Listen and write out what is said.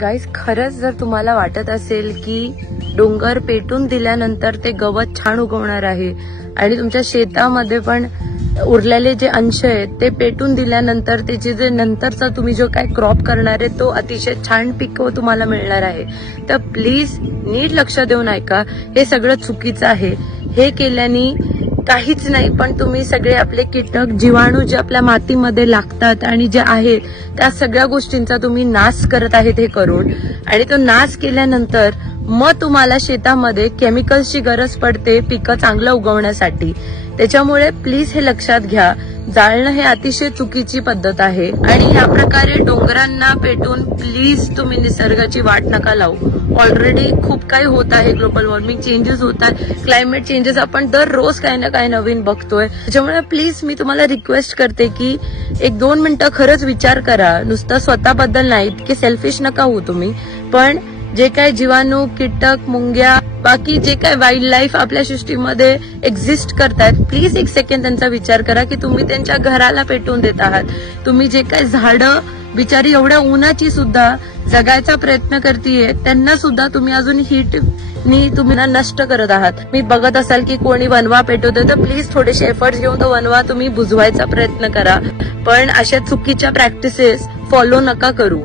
Guys, खरंच जर तुम्हाला वाटत असेल की डोंगर पेटून दिल्यानंतर ते गवत छान उगवणार आहे आणि तुमच्या शेतामध्ये पण उरलेले जे अंश आहेत ते पेटून दिल्यानंतर त्याचे जे नंतरचा तुम्ही जो काय क्रॉप करणार आहे तो अतिशय छान पीक तुम्हाला मिळणार आहे, तर प्लीज नीट लक्ष देऊन ऐका. हे सगळं चुकीचं आहे. हे केल्याने काहीच नाही, पण तुम्ही सगळे आपले कीटक जीवाणू जे आपल्या मातीमध्ये लागतात आणि जे आहेत त्या सगळ्या गोष्टींचा तुम्ही नाश करत आहेत हे करून. आणि तो नाश केल्यानंतर मग तुम्हाला शेतामध्ये केमिकल्सची गरज पडते पिकं चांगलं उगवण्यासाठी. त्याच्यामुळे प्लीज हे लक्षात घ्या, जाळणं हे अतिशय चुकीची पद्धत आहे. आणि ह्या प्रकारे डोंगरांना पेटून प्लीज तुम्ही निसर्गाची वाट नका लावू. ऑलरेडी खूप काही होत आहे. ग्लोबल वॉर्मिंग चेंजेस होत आहे, क्लायमेट चेंजेस आपण दररोज काही ना काही नवीन बघतोय. त्याच्यामुळे प्लीज मी तुम्हाला रिक्वेस्ट करते की 1-2 मिनिटं खरंच विचार करा. नुसतं स्वतःबद्दल नाही, इतके सेल्फिश नका होऊ तुम्ही. पण जे काय जीवाणू, कीटक, मुंग्या, बाकी जे काय वाईल्ड लाईफ आपल्या सृष्टीमध्ये एक्झिस्ट करतात, प्लीज 1 सेकंड त्यांचा विचार करा की तुम्ही त्यांच्या घराला पेटवून देत आहात. तुम्ही जे काय झाडं बिचारी एवढ्या उन्हाची सुद्धा जगायचा प्रयत्न करतीये, त्यांना सुद्धा तुम्ही अजून हीटनी तुम्ही नष्ट करत आहात. मी बघत असाल की कोणी वनवा पेटवतोय, तर प्लीज थोडेसे एफर्ट्स घेऊन तो वनवा तुम्ही बुजवायचा प्रयत्न करा. पण अशा चुकीच्या प्रॅक्टिसेस फॉलो नका करू.